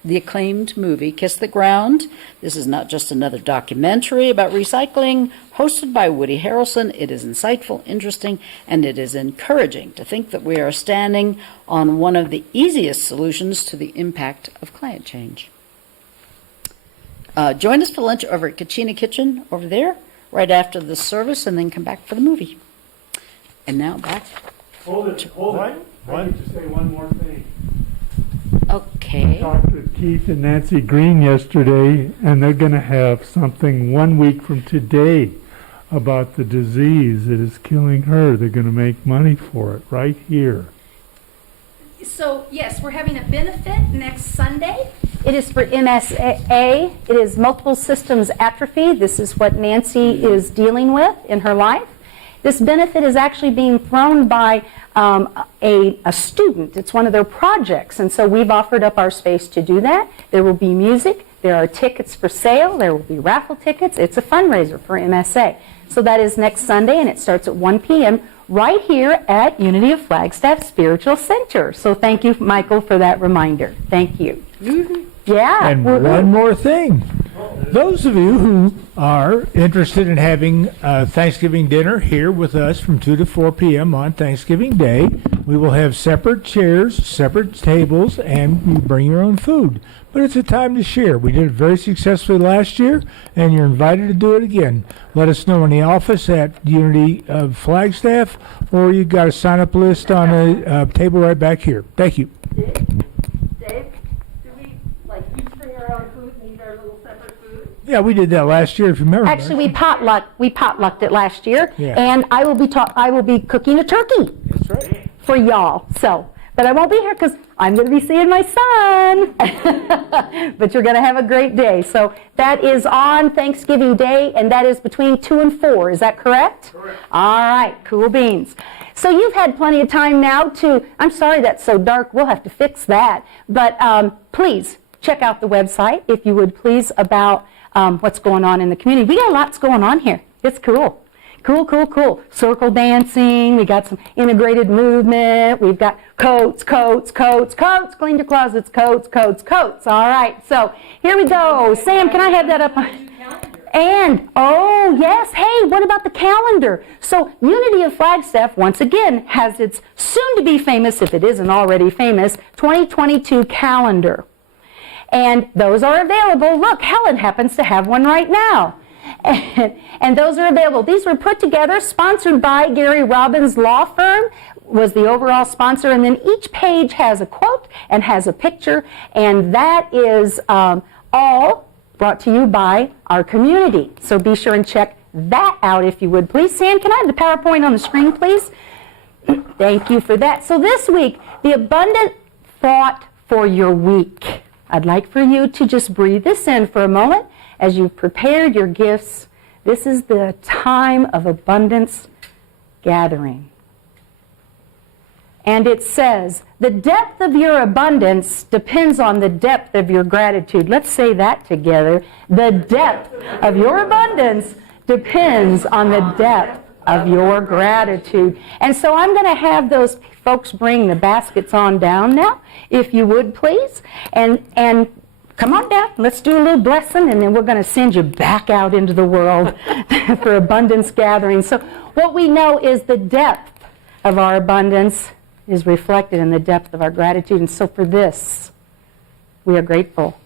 The acclaimed movie, Kiss the Ground. This is not just another documentary about recycling, hosted by Woody Harrelson. It is insightful, interesting, and it is encouraging to think that we are standing on one of the easiest solutions to the impact of climate change. Join us for lunch over at Kachina Kitchen over there, right after the service, and then come back for the movie. And now back. Hold it. I need to say one more thing. Okay. Talked with Keith and Nancy Green yesterday, and they're going to have something 1 week from today about the disease that is killing her. They're going to make money for it right here. So, yes, we're having a benefit next Sunday. It is for MSA. It is multiple systems atrophy. This is what Nancy is dealing with in her life. This benefit is actually being thrown by a student. It's one of their projects, and so we've offered up our space to do that. There will be music. There are tickets for sale. There will be raffle tickets. It's a fundraiser for MSA. So that is next Sunday, and it starts at 1 p.m. right here at Unity of Flagstaff Spiritual Center. So thank you, Michael, for that reminder. Thank you. Yeah. And one more thing. Those of you who are interested in having Thanksgiving dinner here with us from 2 to 4 p.m. on Thanksgiving Day, we will have separate chairs, separate tables, and you bring your own food. But it's a time to share. We did it very successfully last year, and you're invited to do it again. Let us know in the office at Unity of Flagstaff, or you've got a sign-up list on a table right back here. Thank you. Dave, do we, each bring our own food and eat our little separate food? Yeah, we did that last year, if you remember. Actually, we potlucked it last year, Yeah. and I will be cooking a turkey. That's right. For y'all. So, but I won't be here because I'm going to be seeing my son. But you're going to have a great day. So that is on Thanksgiving Day, and that is between 2 and 4. Is that correct? Correct. All right, cool beans. So you've had plenty of time now to, I'm sorry that's so dark, we'll have to fix that. But please check out the website, if you would please, about what's going on in the community. We got lots going on here. It's cool. Cool. Circle dancing. We got some integrated movement. We've got coats. Clean your closets, coats. All right, so here we go. Sam, can I have that up? And, oh, yes, hey, what about the calendar? So Unity of Flagstaff, once again, has its soon-to-be famous, if it isn't already famous, 2022 calendar. And those are available. Look, Helen happens to have one right now. And those are available. These were put together, sponsored by Gary Robbins' law firm, was the overall sponsor, and then each page has a quote and has a picture, and that is all brought to you by our community. So be sure and check that out if you would, please. Sam, can I have the PowerPoint on the screen, please? Thank you for that. So this week, the abundant thought for your week. I'd like for you to just breathe this in for a moment as you've prepared your gifts. This is the time of abundance gathering. And it says, the depth of your abundance depends on the depth of your gratitude. Let's say that together. The depth of your abundance depends on the depth of your gratitude. And so I'm going to have those folks bring the baskets on down now, if you would please. And come on down. Let's do a little blessing, and then we're going to send you back out into the world for abundance gathering. So what we know is the depth of our abundance is reflected in the depth of our gratitude. And so for this, we are grateful.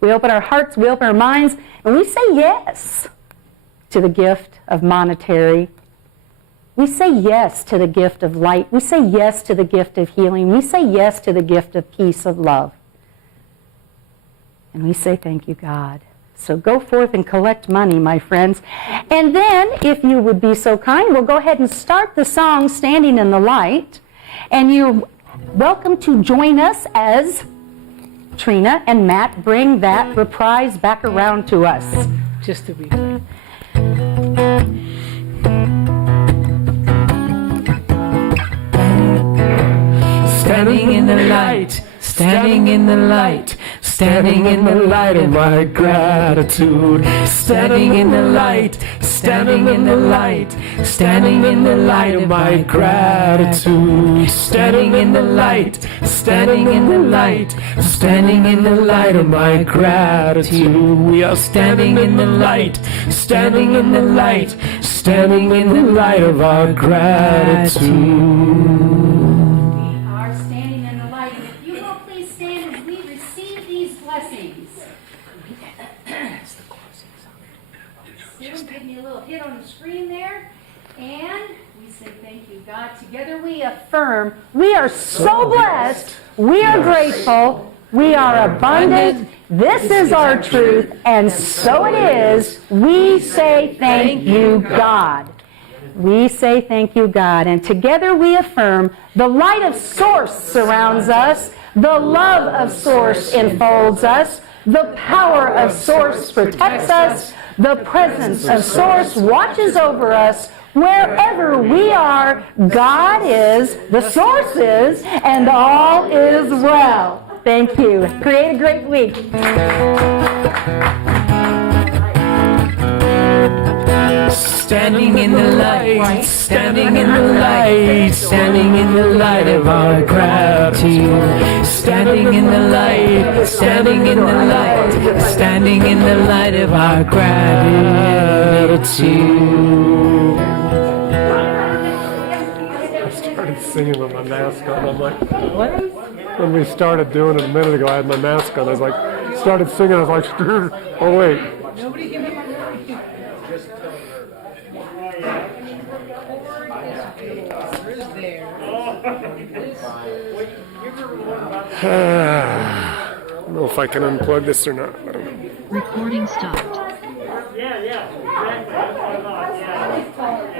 We open our hearts, we open our minds, and we say yes to the gift of monetary. We say yes to the gift of light. We say yes to the gift of healing. We say yes to the gift of peace, of love. And we say thank you, God. So go forth and collect money, my friends. And then, if you would be so kind, we'll go ahead and start the song, Standing in the Light. And you're welcome to join us as Trina and Matt bring that reprise back around to us. Just to be clear. Standing in the light, standing in the light, standing in the light of my gratitude. Standing in the light, standing in the light, standing in the light of my gratitude. Standing in the light, standing in the light, standing in the light of my gratitude. We are standing in the light, standing in the light, standing in the light of our gratitude. On the screen there, and we say thank you, God. Together we affirm we are so blessed, we are grateful, we are abundant, this is our truth, and so it is. We say thank you, God. We say thank you, God, and together we affirm the light of Source surrounds us, the love of Source enfolds us, the power of Source protects us, the presence of Source watches over us. Wherever we are, God is, the Source is, and all is well. Thank you. Create a great week. Standing in the light, standing in the light, standing in the light of our gratitude. Standing in the light, standing in the light, standing in the light of our gratitude. I started singing with my mask on. I'm like, what? When we started doing it a minute ago, I had my mask on. I was like, started singing. I was like, oh wait. Nobody can hear I don't know if I can unplug this or not. I don't know. Recording stopped. He's taller.